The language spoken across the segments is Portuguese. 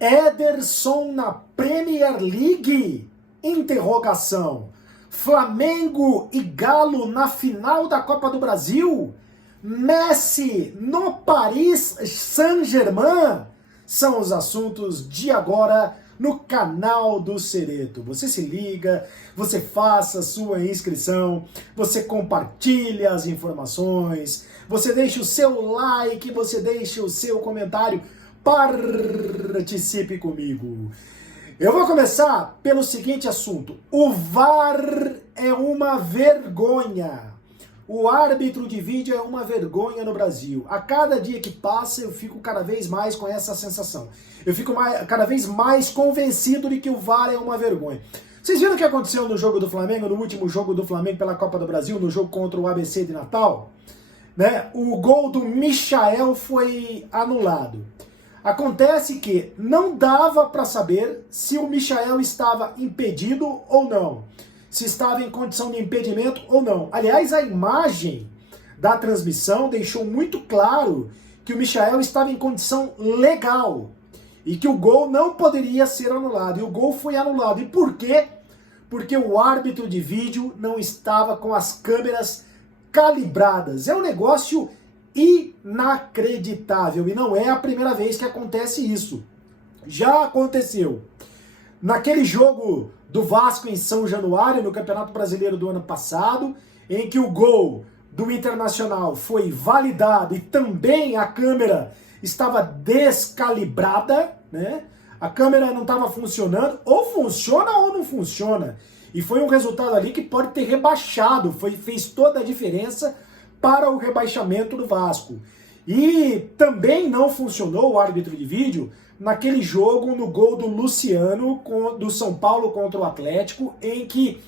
Ederson na Premier League? Interrogação. Flamengo e Galo na final da Copa do Brasil? Messi no Paris Saint-Germain? São os assuntos de agora no canal do Cereto. Você se liga, você faça sua inscrição, você compartilha as informações, você deixa o seu like, você deixa o seu comentário, participe comigo. Eu vou começar pelo seguinte assunto: o VAR é uma vergonha. O árbitro de vídeo é uma vergonha no Brasil. A cada dia que passa, eu fico cada vez mais com essa sensação. Eu fico cada vez mais convencido de que o VAR é uma vergonha. Vocês viram o que aconteceu no jogo do Flamengo, no último jogo do Flamengo pela Copa do Brasil, no jogo contra o ABC de Natal? Né? O gol do Michael foi anulado. Acontece que não dava para saber se o Michael estava impedido ou não. Se estava em condição de impedimento ou não. Aliás, a imagem da transmissão deixou muito claro que o Michael estava em condição legal e que o gol não poderia ser anulado. E o gol foi anulado. E por quê? Porque o árbitro de vídeo não estava com as câmeras calibradas. É um negócio inacreditável e não é a primeira vez que acontece isso. Já aconteceu naquele jogo do Vasco em São Januário, no Campeonato Brasileiro do ano passado, em que o gol do Internacional foi validado e também a câmera estava descalibrada, né? A câmera não estava funcionando, ou funciona ou não funciona. E foi um resultado ali que pode ter rebaixado, fez toda a diferença para o rebaixamento do Vasco. E também não funcionou o árbitro de vídeo naquele jogo, no gol do Luciano, do São Paulo contra o Atlético, em que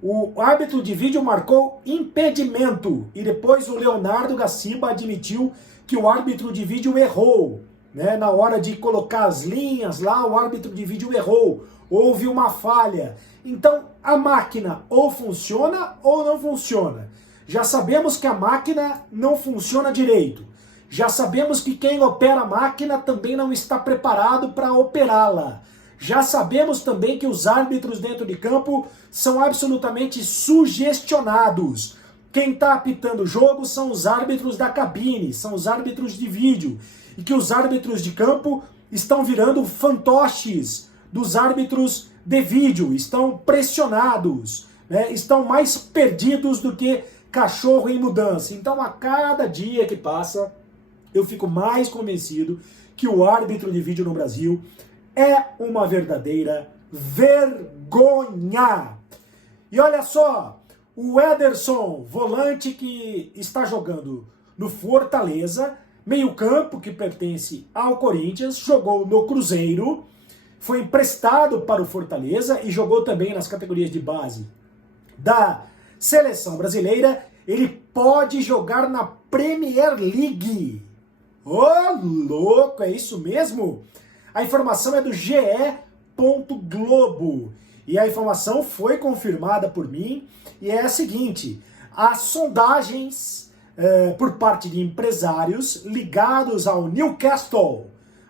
o árbitro de vídeo marcou impedimento. E depois o Leonardo Gaciba admitiu que o árbitro de vídeo errou. Né? Na hora de colocar as linhas lá, o árbitro de vídeo errou. Houve uma falha. Então, a máquina ou funciona ou não funciona. Já sabemos que a máquina não funciona direito. Já sabemos que quem opera a máquina também não está preparado para operá-la. Já sabemos também que os árbitros dentro de campo são absolutamente sugestionados. Quem está apitando o jogo são os árbitros da cabine, são os árbitros de vídeo. E que os árbitros de campo estão virando fantoches dos árbitros de vídeo, estão pressionados, né? Estão mais perdidos do que cachorro em mudança. Então, a cada dia que passa, eu fico mais convencido que o árbitro de vídeo no Brasil é uma verdadeira vergonha. E olha só, o Ederson, volante que está jogando no Fortaleza, meio-campo que pertence ao Corinthians, jogou no Cruzeiro, foi emprestado para o Fortaleza e jogou também nas categorias de base da seleção brasileira. Ele pode jogar na Premier League. Ô, louco, é isso mesmo? A informação é do GE. Globo. E a informação foi confirmada por mim e é a seguinte: as sondagens por parte de empresários ligados ao Newcastle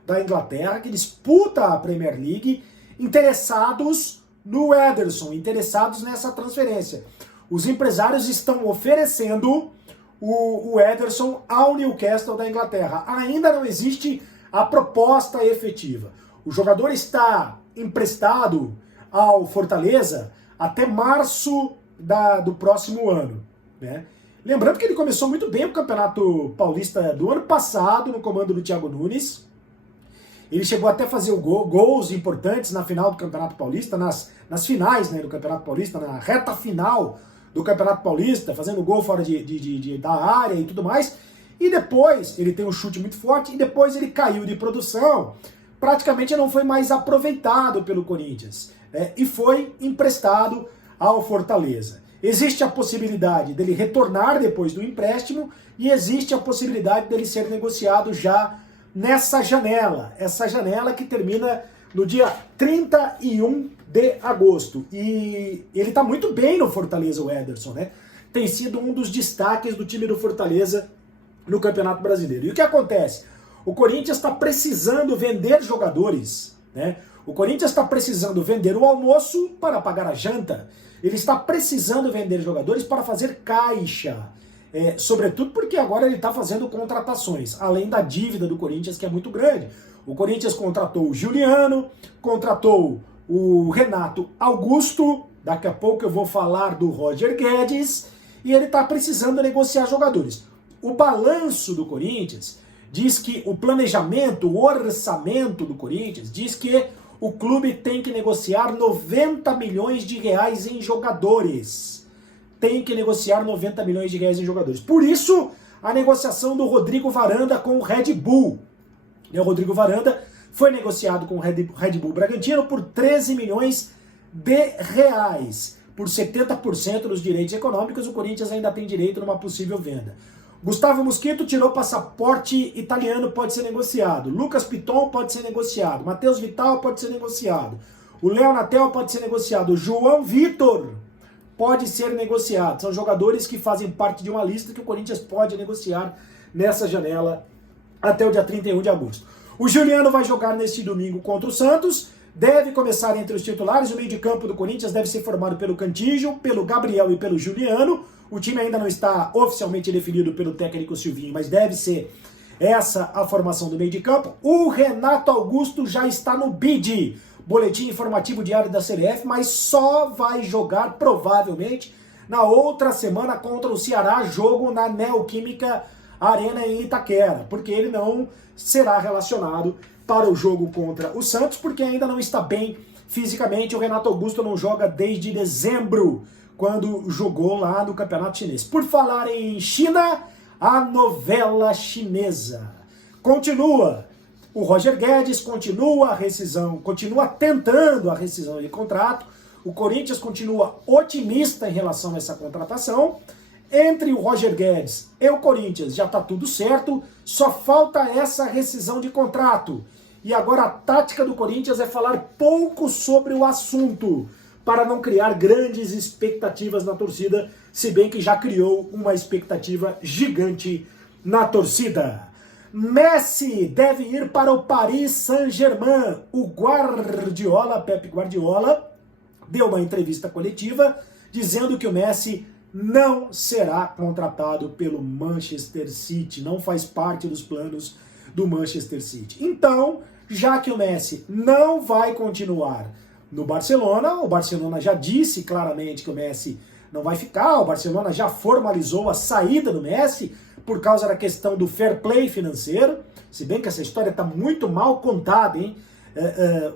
da Inglaterra, que disputa a Premier League, interessados no Ederson, interessados nessa transferência. Os empresários estão oferecendo o Ederson ao Newcastle da Inglaterra. Ainda não existe a proposta efetiva. O jogador está emprestado ao Fortaleza até março do próximo ano, né? Lembrando que ele começou muito bem o Campeonato Paulista do ano passado, no comando do Thiago Nunes. Ele chegou até a fazer gols importantes na final do Campeonato Paulista, nas finais, né, do Campeonato Paulista, na reta final do Campeonato Paulista, fazendo gol fora da área e tudo mais. E depois, ele tem um chute muito forte, e depois ele caiu de produção, praticamente não foi mais aproveitado pelo Corinthians, né, e foi emprestado ao Fortaleza. Existe a possibilidade dele retornar depois do empréstimo, e existe a possibilidade dele ser negociado já nessa janela, essa janela que termina no dia 31 de agosto. E ele está muito bem no Fortaleza, o Ederson, né? Tem sido um dos destaques do time do Fortaleza no Campeonato Brasileiro. E o que acontece? O Corinthians está precisando vender jogadores né? O Corinthians está precisando vender o almoço para pagar a janta. Ele está precisando vender jogadores para fazer caixa. Sobretudo porque agora ele está fazendo contratações, além da dívida do Corinthians, que é muito grande. O Corinthians contratou o Juliano, contratou o Renato Augusto, daqui a pouco eu vou falar do Roger Guedes, e ele está precisando negociar jogadores. O balanço do Corinthians diz que o planejamento, o orçamento do Corinthians diz que o clube tem que negociar 90 milhões de reais em jogadores. Tem que negociar 90 milhões de reais em jogadores. Por isso, a negociação do Rodrigo Varanda com o Red Bull. O Rodrigo Varanda foi negociado com o Red Bull Bragantino por 13 milhões de reais. Por 70% dos direitos econômicos, o Corinthians ainda tem direito numa possível venda. Gustavo Mosquito tirou passaporte italiano, pode ser negociado. Lucas Piton pode ser negociado. Matheus Vital pode ser negociado. O Léo Natel pode ser negociado. O João Vitor pode ser negociado. São jogadores que fazem parte de uma lista que o Corinthians pode negociar nessa janela até o dia 31 de agosto. O Juliano vai jogar neste domingo contra o Santos. Deve começar entre os titulares. O meio de campo do Corinthians deve ser formado pelo Cantígio, pelo Gabriel e pelo Juliano. O time ainda não está oficialmente definido pelo técnico Silvinho, mas deve ser essa a formação do meio de campo. O Renato Augusto já está no BID, Boletim Informativo Diário da CBF, mas só vai jogar provavelmente na outra semana contra o Ceará, jogo na Neoquímica Arena em Itaquera, porque ele não será relacionado para o jogo contra o Santos, porque ainda não está bem fisicamente. O Renato Augusto não joga desde dezembro, quando jogou lá no Campeonato Chinês. Por falar em China, a novela chinesa continua. O Roger Guedes continua a rescisão, continua tentando a rescisão de contrato. O Corinthians continua otimista em relação a essa contratação. Entre o Roger Guedes e o Corinthians já está tudo certo, só falta essa rescisão de contrato. E agora a tática do Corinthians é falar pouco sobre o assunto, para não criar grandes expectativas na torcida, se bem que já criou uma expectativa gigante na torcida. Messi deve ir para o Paris Saint-Germain. O Guardiola, Pep Guardiola, deu uma entrevista coletiva dizendo que o Messi não será contratado pelo Manchester City, não faz parte dos planos do Manchester City. Então, já que o Messi não vai continuar no Barcelona, o Barcelona já disse claramente que o Messi não vai ficar, o Barcelona já formalizou a saída do Messi por causa da questão do fair play financeiro, se bem que essa história está muito mal contada, hein?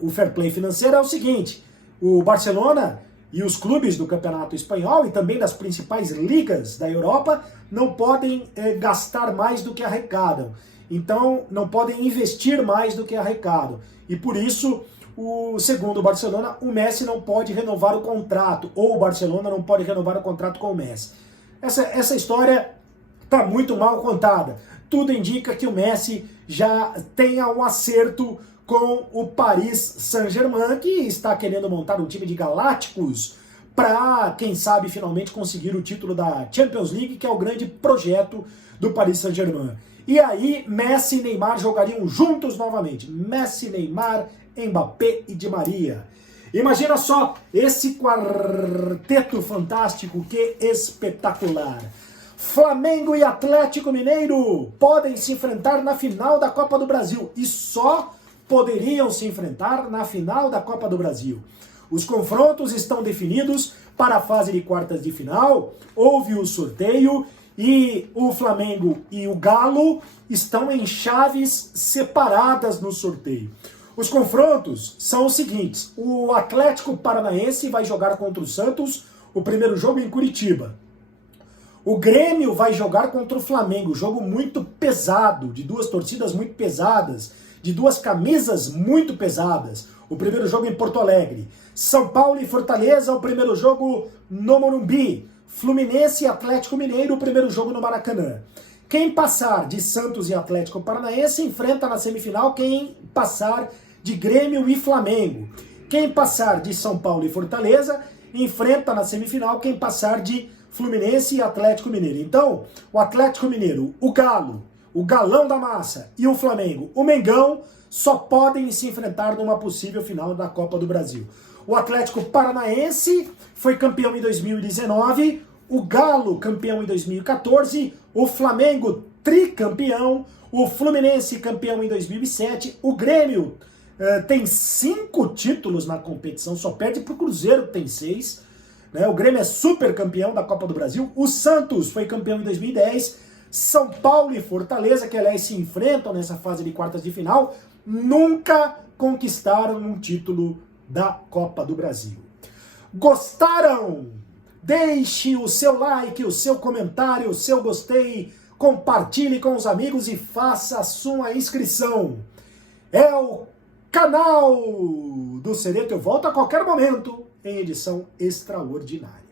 O fair play financeiro é o seguinte: o Barcelona e os clubes do Campeonato Espanhol e também das principais ligas da Europa não podem gastar mais do que arrecadam. Então, não podem investir mais do que arrecadam. E por isso, segundo o Barcelona, o Messi não pode renovar o contrato, ou o Barcelona não pode renovar o contrato com o Messi. Essa história está muito mal contada. Tudo indica que o Messi já tenha um acerto com o Paris Saint-Germain, que está querendo montar um time de galácticos para, quem sabe, finalmente conseguir o título da Champions League, que é o grande projeto do Paris Saint-Germain. E aí, Messi e Neymar jogariam juntos novamente. Messi, Neymar, Mbappé e Di Maria. Imagina só esse quarteto fantástico, que espetacular. Flamengo e Atlético Mineiro podem se enfrentar na final da Copa do Brasil. E só poderiam se enfrentar na final da Copa do Brasil. Os confrontos estão definidos para a fase de quartas de final. Houve o sorteio e o Flamengo e o Galo estão em chaves separadas no sorteio. Os confrontos são os seguintes: o Atlético Paranaense vai jogar contra o Santos, o primeiro jogo em Curitiba. O Grêmio vai jogar contra o Flamengo, jogo muito pesado, de duas torcidas muito pesadas, de duas camisas muito pesadas. O primeiro jogo em Porto Alegre. São Paulo e Fortaleza, o primeiro jogo no Morumbi. Fluminense e Atlético Mineiro, o primeiro jogo no Maracanã. Quem passar de Santos e Atlético Paranaense enfrenta na semifinal quem passar de Grêmio e Flamengo. Quem passar de São Paulo e Fortaleza enfrenta na semifinal quem passar de Fluminense e Atlético Mineiro. Então, o Atlético Mineiro, o Galo, o Galão da Massa, e o Flamengo, o Mengão, só podem se enfrentar numa possível final da Copa do Brasil. O Atlético Paranaense foi campeão em 2019, o Galo campeão em 2014, o Flamengo tricampeão, o Fluminense campeão em 2007, o Grêmio tem 5 títulos na competição, só perde para o Cruzeiro, que tem 6. Né? O Grêmio é super campeão da Copa do Brasil, o Santos foi campeão em 2010, São Paulo e Fortaleza, que aliás se enfrentam nessa fase de quartas de final, nunca conquistaram um título da Copa do Brasil. Gostaram? Deixe o seu like, o seu comentário, o seu gostei, compartilhe com os amigos e faça a sua inscrição. É o canal do Cereto, eu volto a qualquer momento em edição extraordinária.